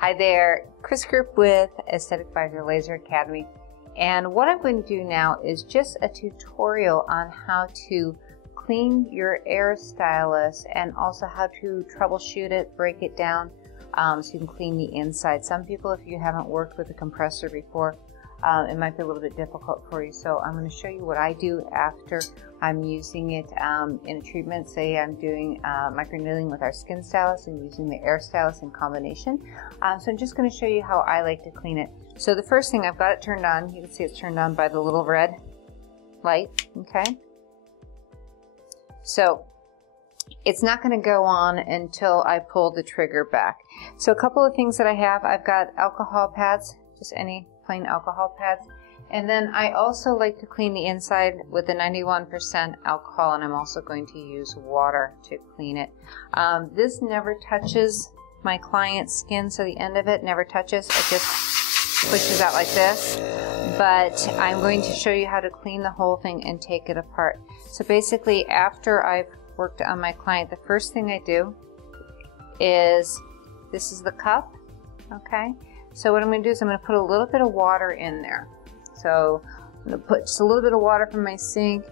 Hi there, Chris Group with Aesthetic Advisor Laser Academy, and what I'm going to do now is just a tutorial on how to clean your AirStylus and also how to troubleshoot it, break it down so you can clean the inside. Some people, if you haven't worked with a compressor before, it might be a little bit difficult for you, so I'm going to show you what I do after I'm using it in a treatment. Say I'm doing microneedling with our skin stylus and using the AirStylus in combination. So I'm just going to show you how I like to clean it. So the first thing, I've got it turned on. You can see it's turned on by the little red light, okay? So it's not going to go on until I pull the trigger back. So a couple of things that I have, I've got alcohol pads, just any plain alcohol pads. And then I also like to clean the inside with a 91% alcohol, and I'm also going to use water to clean it. This never touches my client's skin, so the end of it never touches. It just pushes out like this. But I'm going to show you how to clean the whole thing and take it apart. So basically, after I've worked on my client, the first thing I do is, this is the cup, okay? So what I'm going to do is I'm going to put a little bit of water in there. So I'm going to put just a little bit of water from my sink,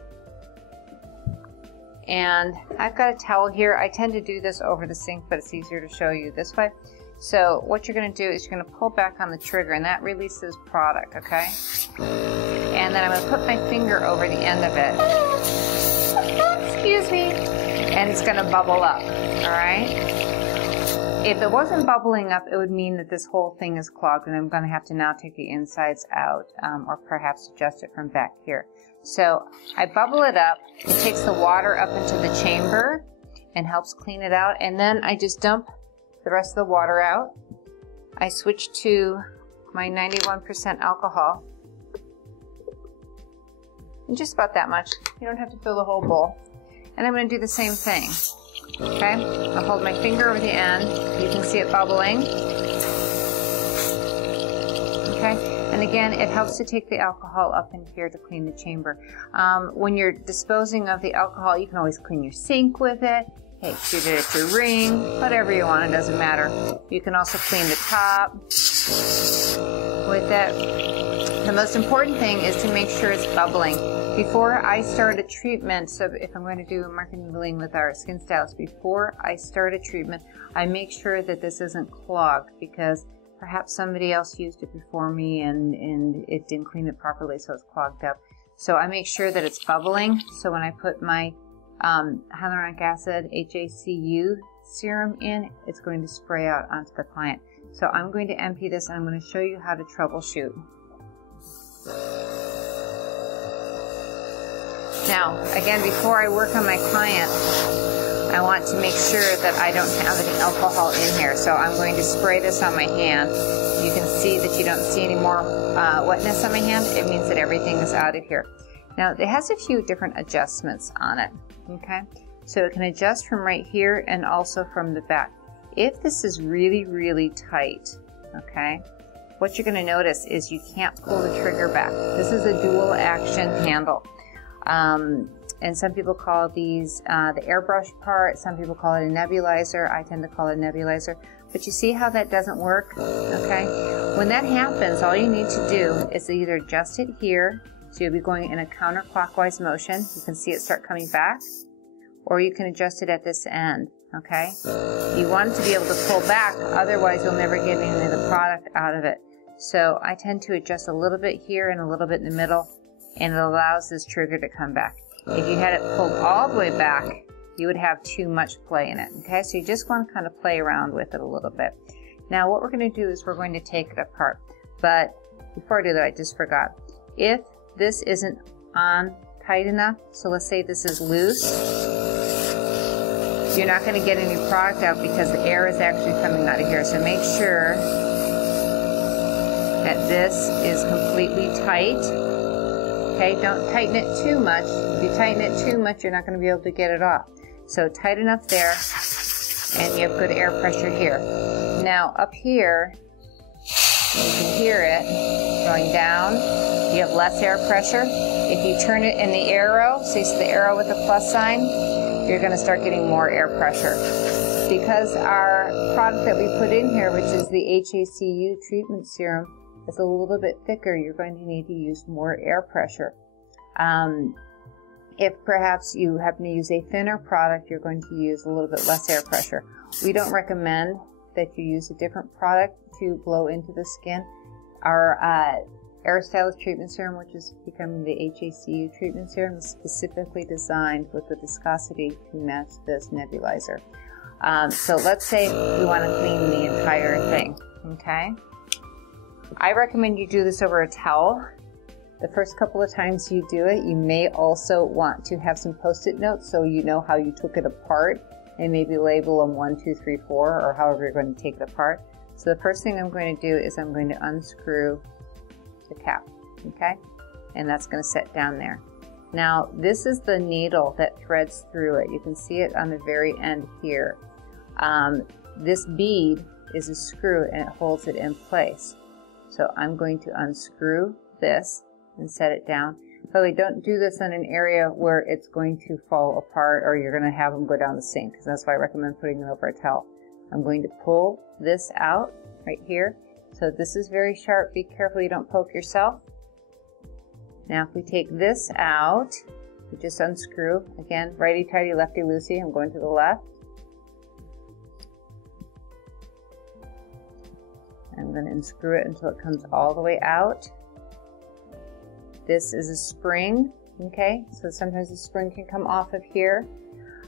and I've got a towel here. I tend to do this over the sink, but it's easier to show you this way. So what you're going to do is you're going to pull back on the trigger, and that releases product, okay? And then I'm going to put my finger over the end of it. Excuse me. And it's going to bubble up, all right? If it wasn't bubbling up, it would mean that this whole thing is clogged, and I'm going to have to now take the insides out, or perhaps adjust it from back here. So I bubble it up. It takes the water up into the chamber and helps clean it out, and then I just dump the rest of the water out. I switch to my 91% alcohol, and just about that much. You don't have to fill the whole bowl. And I'm going to do the same thing. Okay, I'll hold my finger over the end. You can see it bubbling. Okay, and again, it helps to take the alcohol up in here to clean the chamber. When you're disposing of the alcohol, you can always clean your sink with it. Hey, shoot it at your ring, whatever you want, it doesn't matter. You can also clean the top with it. The most important thing is to make sure it's bubbling. Before I start a treatment, so if I'm going to do microneedling with our skin stylus, before I start a treatment, I make sure that this isn't clogged, because perhaps somebody else used it before me and it didn't clean it properly, so it's clogged up. So I make sure that it's bubbling, so when I put my hyaluronic acid HACU serum in, it's going to spray out onto the client. So I'm going to empty this, and I'm going to show you how to troubleshoot. Now, again, before I work on my client, I want to make sure that I don't have any alcohol in here. So I'm going to spray this on my hand. You can see that you don't see any more wetness on my hand. It means that everything is out of here. Now, it has a few different adjustments on it, okay? So it can adjust from right here and also from the back. If this is really, really tight, okay, what you're going to notice is you can't pull the trigger back. This is a dual action handle. And some people call these the airbrush part, some people call it a nebulizer. I tend to call it a nebulizer. But you see how that doesn't work, okay? When that happens, all you need to do is either adjust it here, so you'll be going in a counterclockwise motion. You can see it start coming back, or you can adjust it at this end, okay? You want it to be able to pull back, otherwise you'll never get any of the product out of it. So I tend to adjust a little bit here and a little bit in the middle, and it allows this trigger to come back. If you had it pulled all the way back, you would have too much play in it, okay? So you just want to kind of play around with it a little bit. Now what we're going to do is we're going to take it apart. But before I do that, I just forgot. If this isn't on tight enough, so let's say this is loose, you're not going to get any product out because the air is actually coming out of here. So make sure that this is completely tight. Okay, don't tighten it too much. If you tighten it too much, you're not going to be able to get it off. So tight enough there, and you have good air pressure here. Now up here, you can hear it going down. You have less air pressure. If you turn it in the arrow, so you see the arrow with the plus sign, you're going to start getting more air pressure. Because our our product that we put in here, which is the HACU treatment serum, is a little bit thicker, you're going to need to use more air pressure. If perhaps you happen to use a thinner product, you're going to use a little bit less air pressure. We don't recommend that you use a different product to blow into the skin. Our AirStylus treatment serum, which is becoming the HACU treatment serum, is specifically designed with the viscosity to match this nebulizer. So let's say we want to clean the entire thing, okay? I recommend you do this over a towel. The first couple of times you do it, you may also want to have some post-it notes so you know how you took it apart, and maybe label them 1, 2, 3, 4, or however you're going to take it apart. So the first thing I'm going to do is I'm going to unscrew the cap, okay? And that's going to set down there. Now, this is the needle that threads through it. You can see it on the very end here. This bead is a screw and it holds it in place. So I'm going to unscrew this and set it down. Probably don't do this in an area where it's going to fall apart or you're going to have them go down the sink, because that's why I recommend putting them over a towel. I'm going to pull this out right here. So this is very sharp. Be careful you don't poke yourself. Now if we take this out, we just unscrew. Again, righty-tighty, lefty-loosey. I'm going to the left. I'm going to unscrew it until it comes all the way out. This is a spring, okay? So sometimes the spring can come off of here.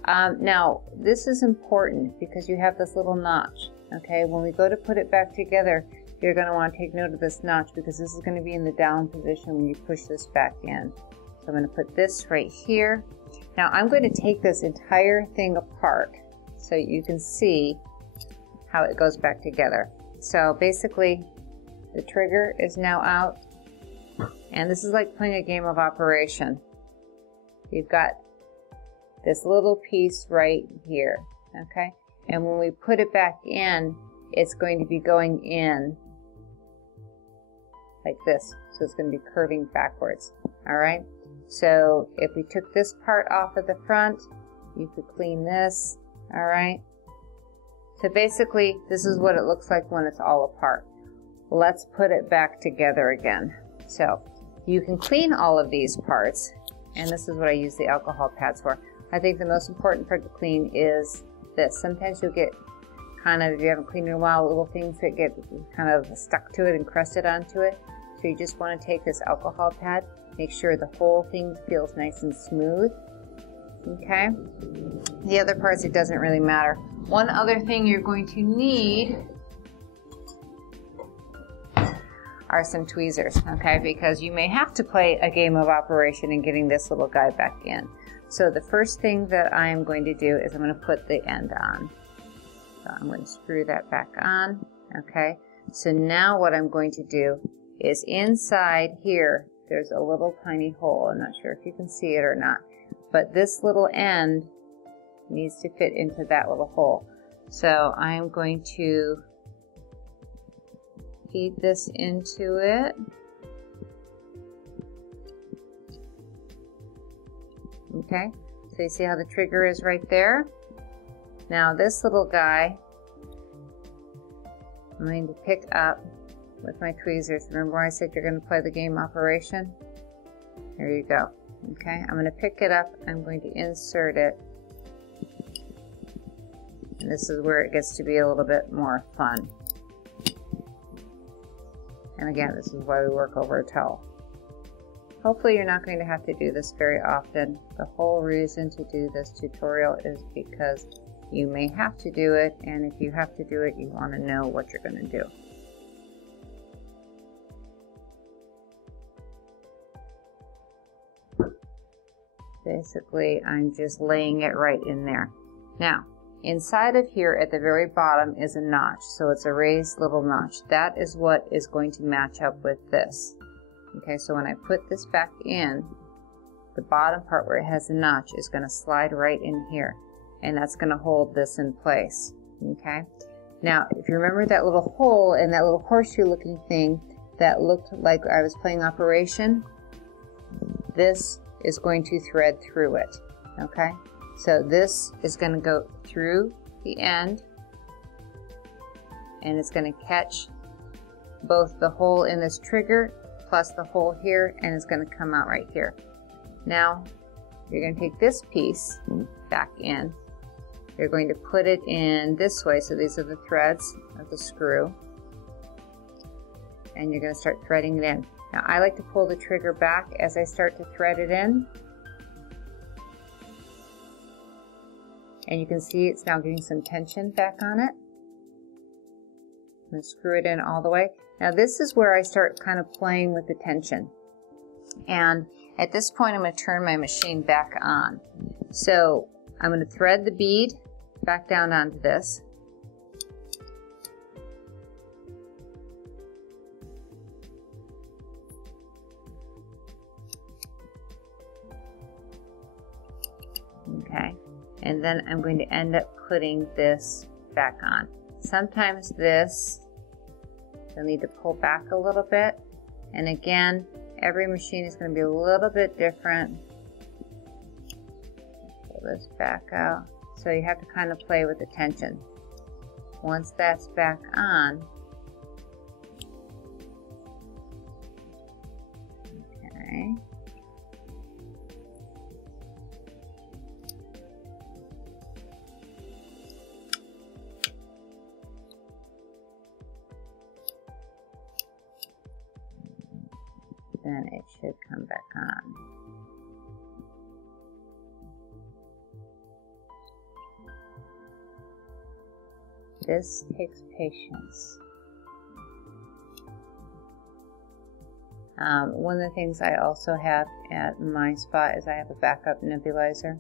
Now, this is important because you have this little notch, okay? When we go to put it back together, you're going to want to take note of this notch because this is going to be in the down position when you push this back in. So I'm going to put this right here. Now, I'm going to take this entire thing apart so you can see how it goes back together. So basically, the trigger is now out. And this is like playing a game of Operation. You've got this little piece right here, okay? And when we put it back in, it's going to be going in like this. So it's going to be curving backwards, all right? So if we took this part off of the front, you could clean this, all right? So basically, this is what it looks like when it's all apart. Let's put it back together again. So you can clean all of these parts, and this is what I use the alcohol pads for. I think the most important part to clean is this. Sometimes you'll get kind of, if you haven't cleaned in a while, little things that get kind of stuck to it and crusted onto it. So you just want to take this alcohol pad, make sure the whole thing feels nice and smooth. Okay? The other parts, it doesn't really matter. One other thing you're going to need are some tweezers, okay? Because you may have to play a game of Operation in getting this little guy back in. So the first thing that I'm going to do is I'm going to put the end on. So I'm going to screw that back on, okay? So now what I'm going to do is inside here, there's a little tiny hole. I'm not sure if you can see it or not, but this little end needs to fit into that little hole. So I'm going to feed this into it. Okay, so you see how the trigger is right there? Now this little guy, I'm going to pick up with my tweezers. Remember I said you're going to play the game Operation? There you go. Okay, I'm going to pick it up, I'm going to insert it. And this is where it gets to be a little bit more fun. And again, this is why we work over a towel. Hopefully you're not going to have to do this very often. The whole reason to do this tutorial is because you may have to do it, and if you have to do it, you want to know what you're going to do. Basically, I'm just laying it right in there. Now, inside of here at the very bottom is a notch, so it's a raised little notch. That is what is going to match up with this. Okay, so when I put this back in, the bottom part where it has a notch is going to slide right in here, and that's going to hold this in place. Okay, now if you remember that little hole and that little horseshoe looking thing that looked like I was playing Operation, this is going to thread through it. Okay, so this is going to go through the end, and it's going to catch both the hole in this trigger plus the hole here, and it's going to come out right here. Now you're going to take this piece back in. You're going to put it in this way, so these are the threads of the screw, and you're going to start threading it in. Now I like to pull the trigger back as I start to thread it in, and you can see it's now getting some tension back on it. I'm going to screw it in all the way. Now this is where I start kind of playing with the tension, and at this point I'm going to turn my machine back on. So I'm going to thread the bead back down onto this. Okay, and then I'm going to end up putting this back on. Sometimes this, you'll need to pull back a little bit, and again, every machine is going to be a little bit different. Pull this back out. So you have to kind of play with the tension. Once that's back on, okay. Then it should come back on. This takes patience. One of the things I also have at my spot is I have a backup nebulizer,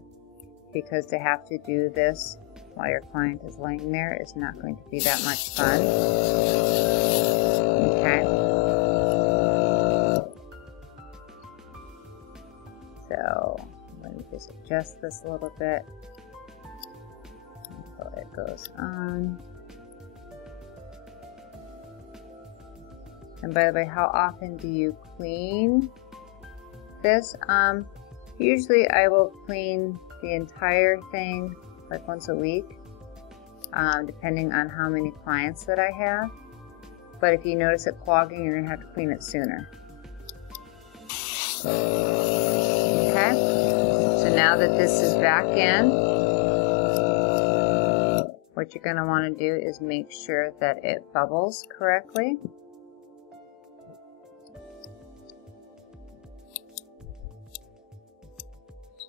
because to have to do this while your client is laying there is not going to be that much fun. Okay. So let me just adjust this a little bit until it goes on. And by the way, how often do you clean this? Usually I will clean the entire thing like once a week, depending on how many clients that I have. But if you notice it clogging, you're going to have to clean it sooner. Okay, so now that this is back in, what you're going to want to do is make sure that it bubbles correctly.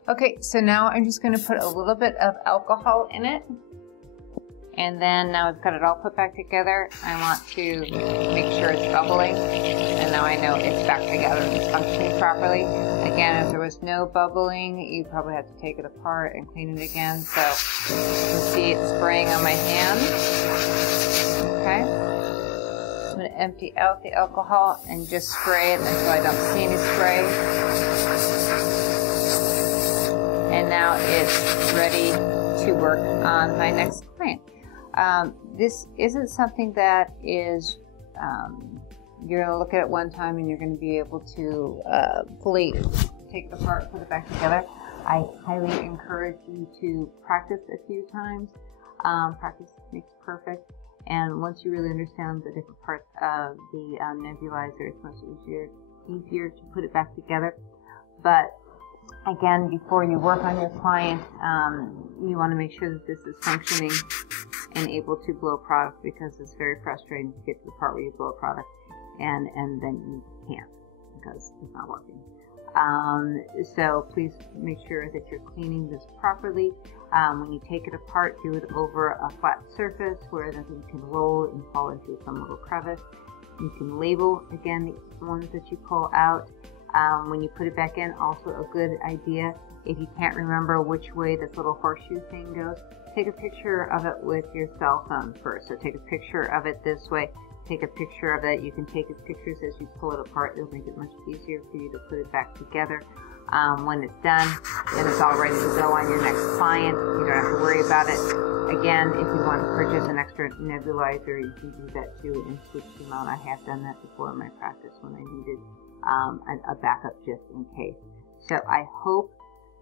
Okay, so now I'm just going to put a little bit of alcohol in it, and then now we've got it all put back together. I want to make sure it's bubbling, and now I know it's back together and it's functioning properly. Again, if there was no bubbling, you probably have to take it apart and clean it again. So you can see it's spraying on my hand. Okay, I'm going to empty out the alcohol and just spray it until I don't see any spray. And now it's ready to work on my next client. This isn't something that is, you're going to look at it one time and you're going to be able to fully take it apart, put it back together. I highly encourage you to practice a few times. Practice makes perfect. And once you really understand the different parts of the nebulizer, it's much easier to put it back together. But again, before you work on your client, you want to make sure that this is functioning and able to blow product, because it's very frustrating to get to the part where you blow product and then you can't because it's not working. So please make sure that you're cleaning this properly. When you take it apart, do it over a flat surface where nothing can roll and fall into some little crevice. You can label, again, the ones that you pull out. When you put it back in, also a good idea, if you can't remember which way this little horseshoe thing goes, take a picture of it with your cell phone first. So take a picture of it this way, take a picture of it. You can take pictures as you pull it apart. It'll make it much easier for you to put it back together. When it's done, then it's all ready to go on your next client. You don't have to worry about it. Again, if you want to purchase an extra nebulizer, you can do that too and switch them out. I have done that before in my practice when I needed a backup just in case. So I hope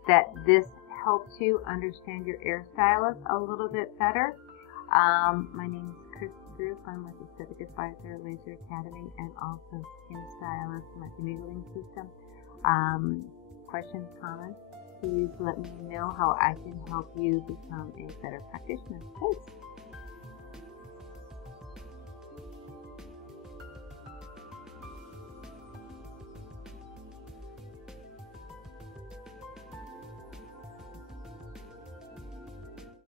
that this helps you understand your AirStylus a little bit better. My name is through from with Aesthetic Advisor, Laser Academy, and also AirStylus Microneedling System. Questions, comments, please let me know how I can help you become a better practitioner. Thanks.